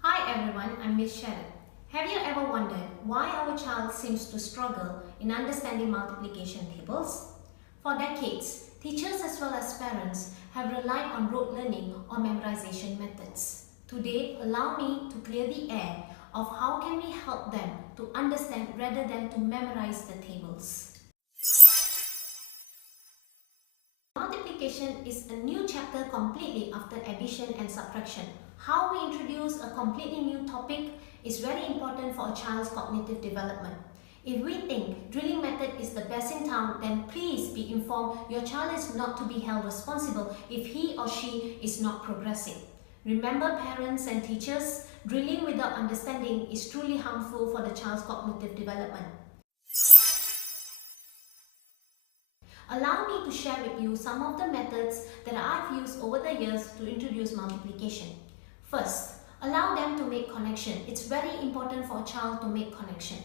Hi everyone, I'm Miss Sharon. Have you ever wondered why our child seems to struggle in understanding multiplication tables? For decades, teachers as well as parents have relied on rote learning or memorization methods. Today, allow me to clear the air of how can we help them to understand rather than to memorize the tables. Multiplication is a new chapter completely after addition and subtraction. How we introduce a completely new topic is very important for a child's cognitive development. If we think drilling method is the best in town, then please be informed your child is not to be held responsible if he or she is not progressing. Remember, parents and teachers, drilling without understanding is truly harmful for the child's cognitive development. Allow me to share with you some of the methods that I've used over the years to introduce multiplication. First, allow them to make connection. It's very important for a child to make connection.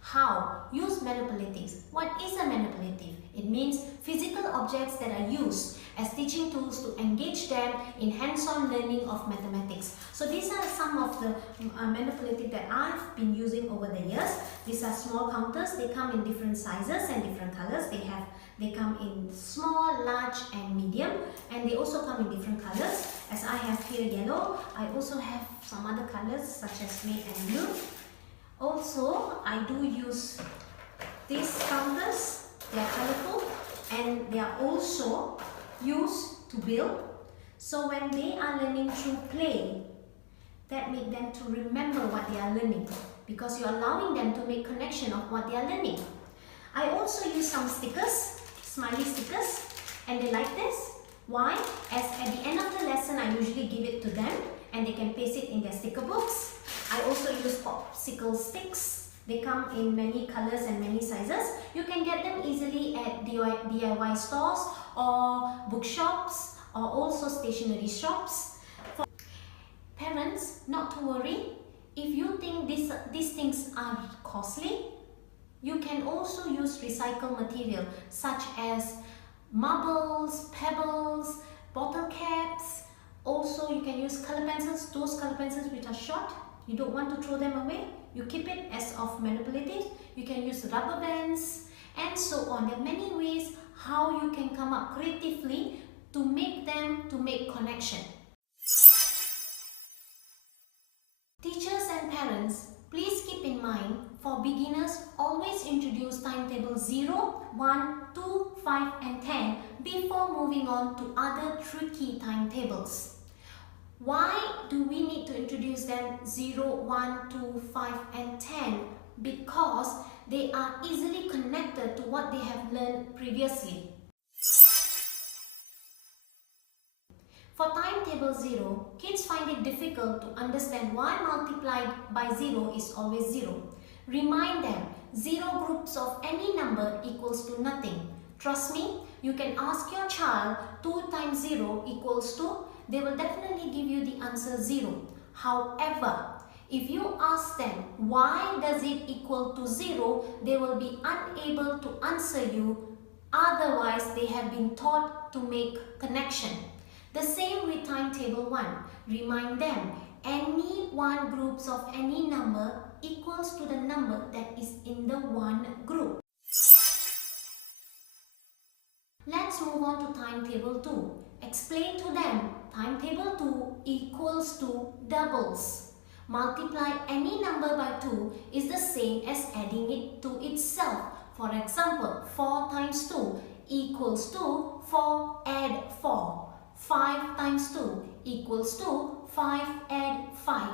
How? Use manipulatives. What is a manipulative? It means physical objects that are used as teaching tools to engage them in hands-on learning of mathematics. So these are some of the manipulatives that I've been using over the years. These are small counters. They come in different sizes and different colors. They come in small, large and medium, and they also come in different colors. As I have here yellow, I also have some other colors such as red and blue. Also, I do use these counters. They are colorful and they are also used to build. So when they are learning through play, that makes them to remember what they are learning because you're allowing them to make connection of what they are learning. I also use some stickers, smiley stickers, and they like this. Why? As at the end of the lesson, I usually give it to them and they can paste it in their sticker books. I also use popsicle sticks. They come in many colors and many sizes. You can get them easily at DIY stores or bookshops or also stationery shops. For parents, not to worry. If you think these things are costly, you can also use recycled material such as marbles, pebbles, bottle caps. Also, you can use color pencils, those color pencils which are short. You don't want to throw them away. You keep it as of manipulative. You can use rubber bands and so on. There are many ways how you can come up creatively to make them to make connection. Teachers and parents, please keep in mind for beginners, always introduce timetable 0, 1, 2, 5 and 10 before moving on to other tricky timetables. Why do we need to introduce them 0, 1, 2, 5 and 10? Because they are easily connected to what they have learned previously. For timetable 0, kids find it difficult to understand why multiplied by 0 is always 0. Remind them, 0 groups of any number equals to nothing. Trust me, you can ask your child 2 times 0 equals to, they will definitely give you the answer 0. However, if you ask them why does it equal to 0, they will be unable to answer you. Otherwise, they have been taught to make connection. The same with timetable 1. Remind them, any 1 groups of any number equals to the number that is in the 1 group. Let's move on to timetable 2. Explain to them, timetable 2 equals to doubles. Multiply any number by 2 is the same as adding it to itself. For example, 4 times 2 equals to 4 add 4. 5 times 2 equals to 5 add 5.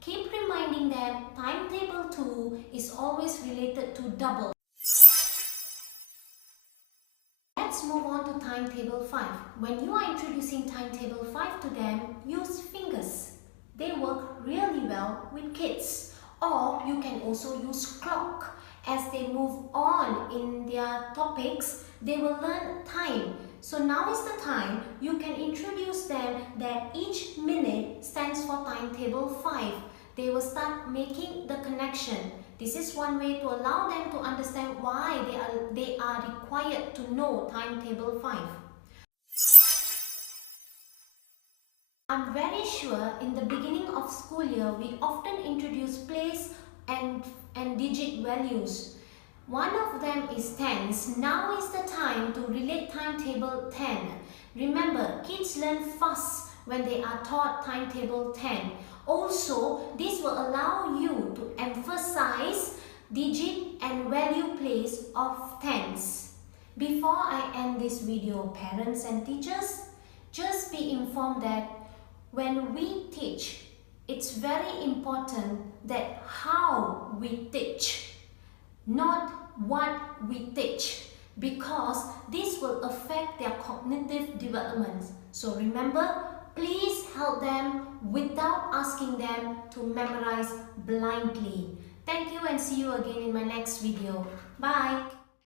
Keep reminding them timetable 2 is always related to double. Let's move on to timetable 5. When you are introducing timetable 5 to them, use fingers. They work really well with kids. Or you can also use clock. As they move on in their topics, they will learn time. So now is the time you can introduce them that each minute stands for timetable 5. They will start making the connection. This is one way to allow them to understand why they are required to know timetable 5. I'm very sure in the beginning of school year we often introduce place and digit values. One of them is tens. Now is the time to relate timetable 10. Remember, kids learn fast when they are taught timetable 10. Also, this will allow you to emphasize digit and value place of tens. Before I end this video, parents and teachers, just be informed that when we teach, it's very important that how we teach, not what we teach, because this will affect their cognitive development. So remember, please help them without asking them to memorize blindly. Thank you and see you again in my next video. Bye!